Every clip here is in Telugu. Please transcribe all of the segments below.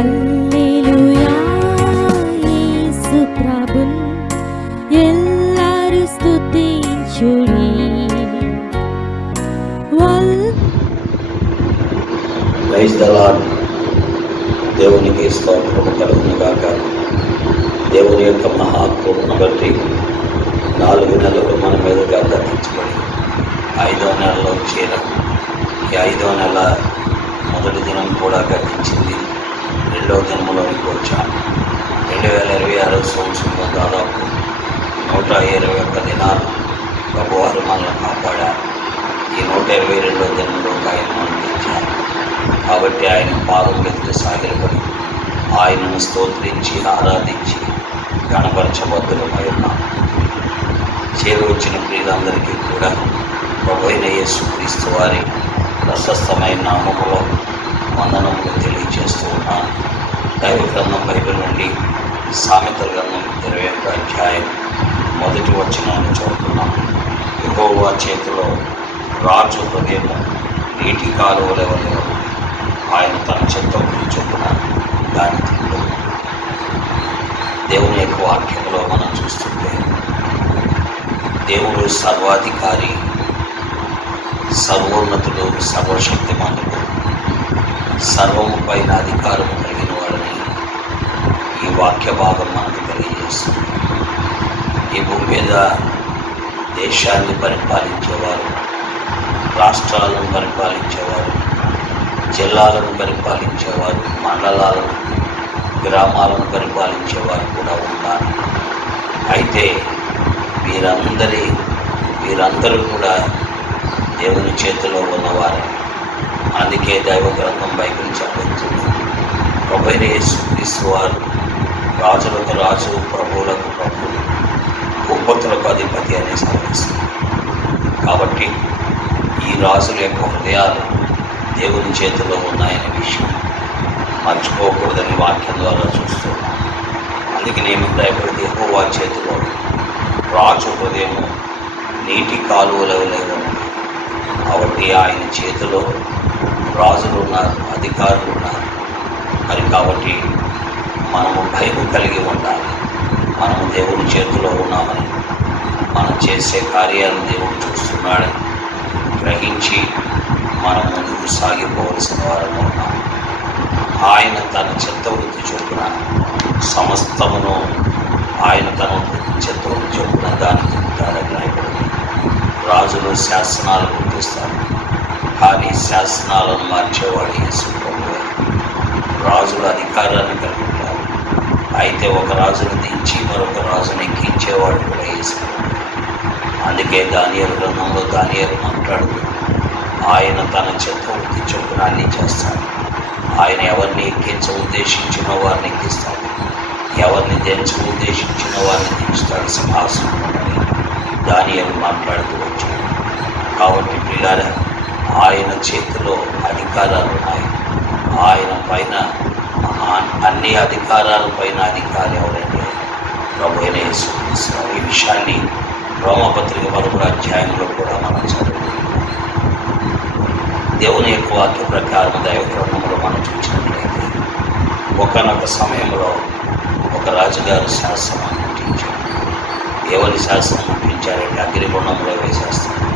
హల్లెలూయా యేసు ప్రభున్ ఎల్లరు స్తుతించుడి. Praise the lord. దేవునికి స్తోత్రము కలుగును గాక. దేవుని యొక్క మహాకృపను బట్టి 4 నెలలు మన మీదుగా దక్కించబడి 5వ నెలలో చేరాం. ఈ 5వ నెల మొదటి దినం కూడా గతించింది. 2వ దినంలోనికి వచ్చాం. 2026 సంవత్సరంలో దాదాపు 121 దినాలు ప్రభువారు మనల్ని కాపాడారు. ఈ 122వ దినంలో ఆయన మనం తెచ్చారు. కాబట్టి ఆయన పాదం ఎదుట సాగిలపడి ఆయనను స్తోత్రించి ఆరాధించి గణపరచబద్దులమై ఉన్నాం. చేరువచ్చిన ప్రియులందరికీ కూడా ప్రభువైన యేసుక్రీస్తు వారి ప్రశస్తమైన నామములో వందనములు తెలియజేస్తూ ఉన్నాను. దైవ గ్రంథం బైబిల్ నుండి సామెతల గ్రంథం 21వ అధ్యాయం 1వ వచనాన్ని చదువుతున్నాం. యెహోవా చేతిలో రాజు హృదయము నీటి కాలువల వలె ఉంది. ఆయన తన చిత్తమును చొప్పున దాని తిండు. దేవుని యొక్క వాక్యంలో మనం చూస్తుంటే దేవుడు సర్వాధికారి, సర్వోన్నతుడు, సర్వశక్తిమంతుడు, సర్వము పైన అధికారము కలిగిన వాడని ఈ వాక్య భాగం మనకు తెలియజేస్తుంది. ఈ భూమి మీద దేశాన్ని పరిపాలించేవారు, రాష్ట్రాలను పరిపాలించేవారు, జిల్లాలను పరిపాలించేవారు, మండలాలను, గ్రామాలను పరిపాలించేవారు కూడా ఉన్నారు. అయితే వీరందరూ కూడా దేవుని చేతిలో ఉన్నవారు. అందుకే దైవ గ్రంథం బైబిల్ చెబుతుంది, ప్రభువైన యేసుక్రీస్తు వారు రాజులకు రాజు, ప్రభువులకు ప్రభు, భూపతులకు అధిపతి అనే సెలవిస్తుంది. కాబట్టి ఈ రాజుల యొక్క హృదయాలు దేవుని చేతిలో ఉన్నాయనే విషయం మర్చిపోకూడదని వాక్యం ద్వారా చూస్తున్నాం. అందుకే నేను భయపడి యెహోవా చేతిలో రాజు హృదయము నీటి కాలువల వలె ఉంది. కాబట్టి ఆయన చేతిలో రాజులు ఉన్నారు, అధికారులు ఉన్నారు. మరి కాబట్టి మనము భయం కలిగి ఉండాలి. మనము దేవుని చేతిలో ఉన్నామని, మనం చేసే కార్యాలను దేవుడు చూస్తున్నాడని గ్రహించి మనం ముందుకు సాగిపోవలసిన వారము ఉన్నాం. ఆయన తన చిత్తవృత్తి చొప్పున సమస్తమును ఆయన తన చిత్తవృత్తి చొప్పున దాన్ని తిప్పుతాడని రాయబడింది. రాజులు శాసనాలు గుర్తిస్తారు, కానీ శాసనాలను మార్చేవాడు యేసు ప్రభువే. రాజుల అధికారాన్ని కలిగి ఉంటారు, అయితే ఒక రాజును దించి మరొక రాజును ఎక్కించేవాడు కూడా యేసు ప్రభువే. అందుకే దానియేలు గ్రంథంలో దానియేలు మాట్లాడుతూ ఆయన తన చిత్తవృత్తి చొప్పున అన్నీ చేస్తాడు. ఆయన ఎవరిని ఎక్కించ ఉద్దేశించిన వారిని ఎక్కిస్తాడు, ఎవరిని దించ ఉద్దేశించిన వారిని దించుతాడు సింహాసనం అని దానియేలు మాట్లాడుతూ వచ్చాడు. కాబట్టి పిల్లారా, ఆయన చేతిలో అధికారాలు ఉన్నాయి. ఆయన పైన అన్ని అధికారాల పైన అధికారి ఎవరంటే ప్రభువైన యేసుక్రీస్తు. ఈ విషయాన్ని రోమపత్రిక 11వ అధ్యాయంలో కూడా మనం చదువుతాం. దేవుని యొక్క వాక్య ప్రకారం దైవ గ్రంథంలో మనం చూసినట్లయితే ఒకనొక సమయంలో ఒక రాజుగారు శాసనం పుట్టించారు. ఎవరి శాసనం పుట్టించారంటే అగ్నిగుండంలో వేసేస్తారు.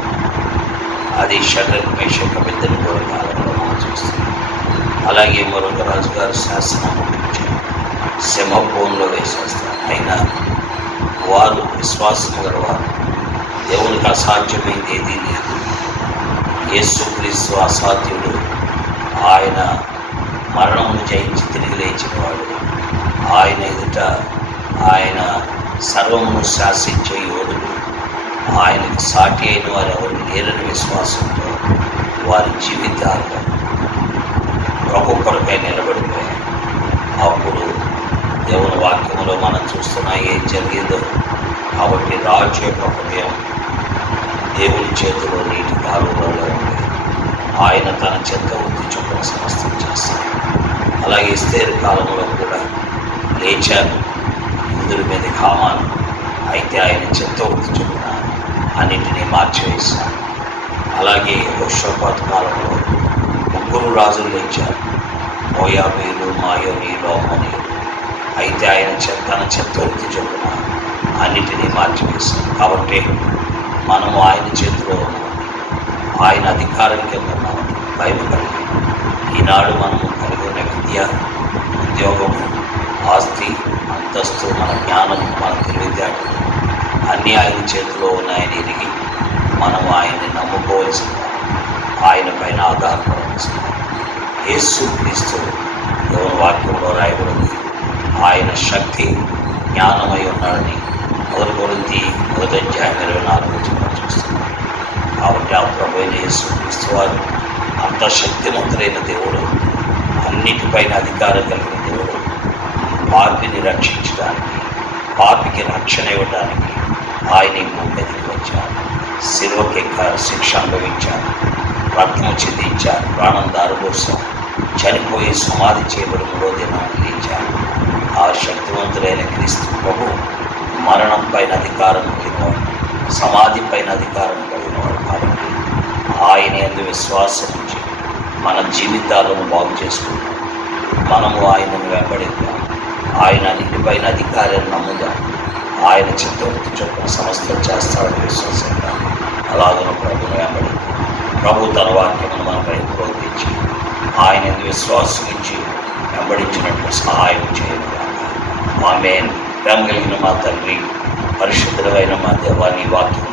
అది షడ్రక్, మేషక్, అబేద్నెగో కాలంలో మనం చూస్తాం. అలాగే మరొక రాజుగారు శాసనం పుట్టించారు, సింహభూమిలో వేసేస్తారు. అయినా వారు విశ్వాసం గలవారు, దేవునికి అసాధ్యమైంది ఏదీ లేదు. యేసుక్రీస్తు అసాధ్యుడు. ఆయన మరణమును జయించి తిరిగి లేచినవాడు. ఆయన ఎదుట ఆయన సర్వమును శాసించే యోధుడు. ఆయనకు సాటి అయిన వారు ఎవరు లేరని విశ్వాసంతో వారి జీవితాల్లో ప్రభు కొరకై నిలబడిపోయారు. అప్పుడు దేవుని వాక్యంలో మనం చూస్తున్నా ఏం జరిగిందో. కాబట్టి రాజు యొక్క హృదయం దేవుని చేతిలో నీటి కాలువలలో ఉంది. ఆయన తన చిత్తవృత్తి చొప్పున సమస్తం చేస్తాడు. అలాగే ఎస్తేరు కాలంలో కూడా లేచారు ఇంద్రుడి మీద హామాను. అయితే ఆయన చిత్తవృత్తి చొప్పున అన్నింటినీ మార్చివేశారు. అలాగే యెహోషాపాతు కాలంలో 3 రాజులు లేచారు. మోయాబీలు, మాయోనీయులు, అమ్మోనీయులు. అయితే ఆయన తన చిత్తవృత్తి చొప్పున అన్నిటినీ మార్చివేశారు. కాబట్టి మనము ఆయన చేతిలో ఉన్నామని, ఆయన అధికారం కింద ఉన్నామని భయం కలిగి ఈనాడు మనము కలిగి ఉన్న విద్య, ఉద్యోగము, ఆస్తి, అంతస్తు, మన జ్ఞానము, మన తెలివితేటలు అన్నీ ఆయన చేతిలో ఉన్నాయని ఎరిగి మనం ఆయన్ని నమ్ముకోవాల్సిన, ఆయన పైన ఆధారపడవలసిన. యేసు క్రీస్తు దేవుని వాక్యంలో రాయబడింది, ఆయన శక్తి జ్ఞానమై ఉన్నాడని 1 కొరింథీ 1:24 చూస్తున్నాం. కాబట్టి ఆ ప్రభు అయిన యేసు క్రీస్తు వారు అంత శక్తివంతుడైన దేవుడు, అన్నిటిపైన అధికారం కలిగిన దేవుడు, పాపిని రక్షించడానికి, పాపికి రక్షణ ఇవ్వడానికి ఆయన ఈ భూమి మీదకి వచ్చారు. శిలువకెక్కారు, శిక్ష అనుభవించారు, రక్తము చిందించారు, ప్రాణం దారిపోసారు, చనిపోయి సమాధి చేయబడి 3వ దినాన్ని లేచారు. ఆ శక్తివంతుడైన క్రీస్తు ప్రభు మరణం పైన అధికారం కలిగినవాడు, సమాధి పైన అధికారం కలిగినవాడు. కాబట్టి ఆయన యందు విశ్వాసం ఉంచి మన జీవితాలను బాగు చేసుకుంటాం. మనము ఆయనను వెంబడిద్దాం, ఆయన అన్నిటిపైన అధికారాన్ని నమ్ముదాం, ఆయన చిత్తవృత్తి చొప్పున సమస్తం చేస్తాడని విశ్వసిద్దాం. అలాగను ప్రభుని వెంబడిద్దాం. ప్రభు తన వాక్యమును మనపై ప్రోత్సహించి ఆయన యందు విశ్వాసం ఇచ్చి వెంబడించినట్లు సహాయం చేయను. ఆమేన్. ప్రేమ కలిగిన మా తండ్రి, పరిశుద్ధుడైన మా దేవా, నీ వాక్యం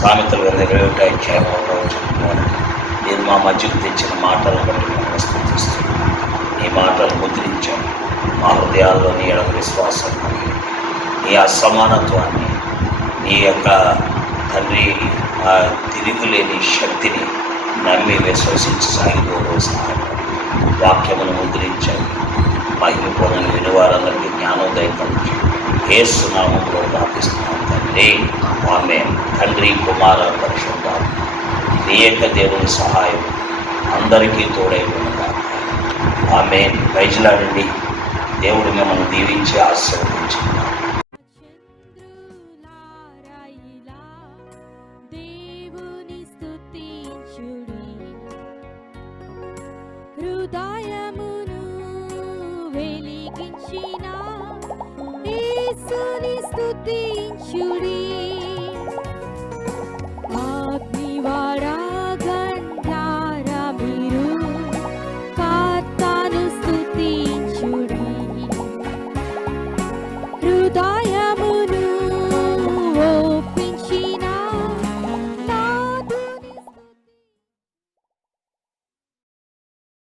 సామెతలు 21 చెప్తున్నారు. మీరు మా మధ్యకు తెచ్చిన మాటలను బట్టి మేము స్తుతిస్తున్నాం. నీ మాటలు ముద్రించాను, మా హృదయాల్లో నీ ఎడమ విశ్వాసం, నీ అసమానత్వాన్ని, నీ యొక్క తండ్రి తిరుగులేని శక్తిని నమ్మి విశ్వసించి సాగిపోవడం సహాయం. వాక్యమును ముద్రించండి. మహిమ పొందని వినివారందరికీ జ్ఞానోదయం కలిగి యేసు నామములో ప్రార్థిస్తున్నాం తండ్రి. ఆమేన్. తండ్రి, కుమార, పరిశుద్ధాత్మ నీ యొక్క దేవుని సహాయం అందరికీ తోడై ఉన్నదాకా. ఆమేన్. ప్రైజ్లాడండి. దేవుడు మిమ్మల్ని దీవించి ఆశీర్వదించింది. దేవుని స్తుతించుడి, హృదయమును వెలిగించిన యేసుని స్తుతించుడి.